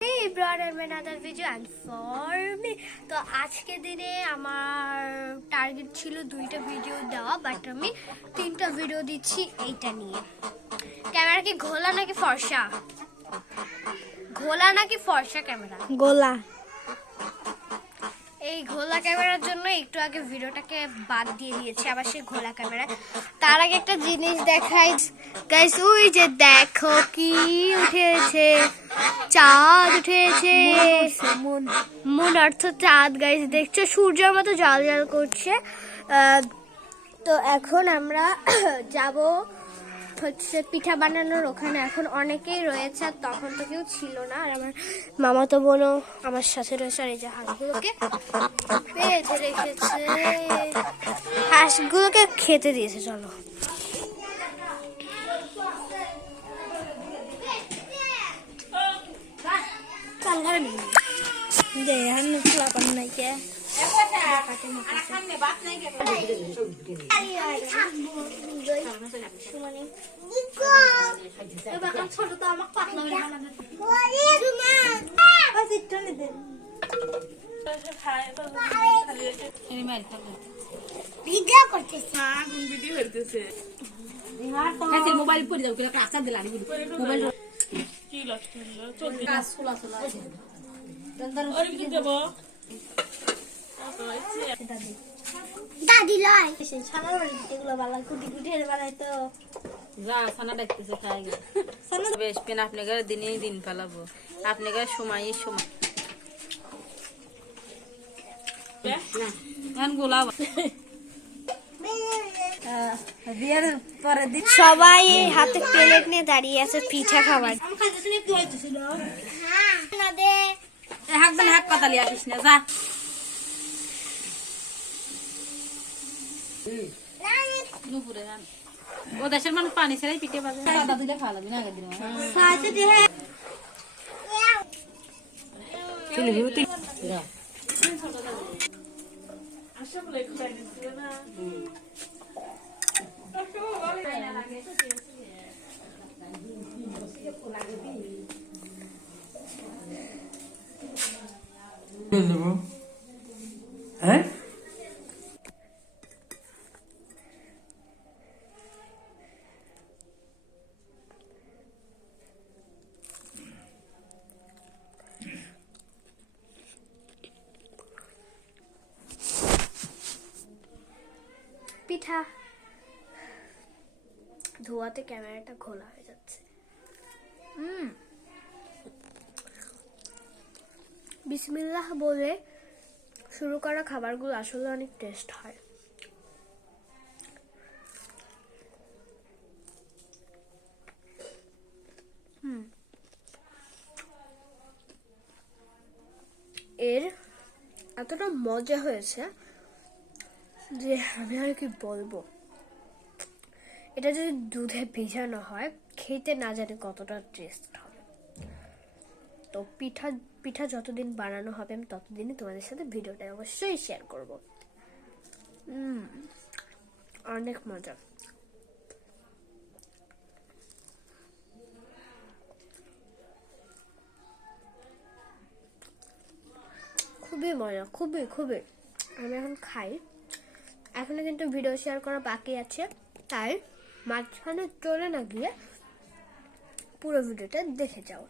Hey brother, another video and for me. তো আজকে দিনে আমার টার্গেট ছিল 2টা ভিডিও দেওয়া, বাট আমি 3টা ভিডিও দিচ্ছি এইটা নিয়ে। ক্যামেরা কি ঘোলা নাকি ফর্সা? ঘোলা নাকি ফর্সা ক্যামেরা? গোলা। এই ঘোলা ক্যামেরার জন্য একটু আগে ভিডিওটাকে বাদ দিয়ে দিয়েছি, আবার সেই ঘোলা ক্যামেরা। তার আগে একটা জিনিস দেখাই গাইস, ওই যে দেখো কি উঠেছে, চাঁদ উঠেছে। মুন অর্থ চাঁদ গাইস, দেখছো সূর্যের মতো জ্বাল জ্বাল করছে। তো এখন আমরা যাব হচ্ছে পিঠা বানানোর ওখানে। এখন অনেকেই রয়েছে, আর তখন তো কেউ ছিল না। আর আমার মামা তো বোনও আমার সাথে রয়েছে। আর এই যে হাঁসগুলোকে বেঁধে রেখেছে, হাঁসগুলোকে খেতে দিয়েছে। চলো মোবাইল পড়ে যাও, কাঁচা দিলাম মোবাইল দাদি লয় ছানা এগুলো ভালো কুটি কুটি বানাইতো। যা ছানা দেখতেছে খাই বেশ পেন আপনাকে দিনেই দিন ফেলাবো, আপনাকে সময়ই সময় গোলাপ সবাই হাতে প্লেট নিয়ে দাঁড়িয়ে আছে পিঠা খাবার। হাক পাতালি আসিস না, যা ও দেশের মানুষ পানি ছাড়াই পিঠে বাজে দিলে খাওয়া লাগবে না। আগের দিন হ্যাঁ পিঠা ধোয়াতে ক্যামেরাটা খোলা হয়ে যাচ্ছে। বিসমিল্লাহ বলে শুরু করা খাবারগুলো আসলে অনেক টেস্ট হয়। এর এতটা মজা হয়েছে যে আমি আর কি বলবো। এটা যদি দুধে ভিজানো হয়, খেতে না জানি কতটা টেস্ট হবে। তো পিঠা যতদিন বানানো হবে আমি ততদিনই তোমাদের সাথে ভিডিওটা অবশ্যই শেয়ার করব। অনেক মজা। খুবই মজা, খুবই খুবই। আমি এখন খাই, এখনো কিন্তু ভিডিও শেয়ার করা বাকি আছে, তাই মাঝখানে চলে না গিয়ে পুরো ভিডিওটা দেখে যাও।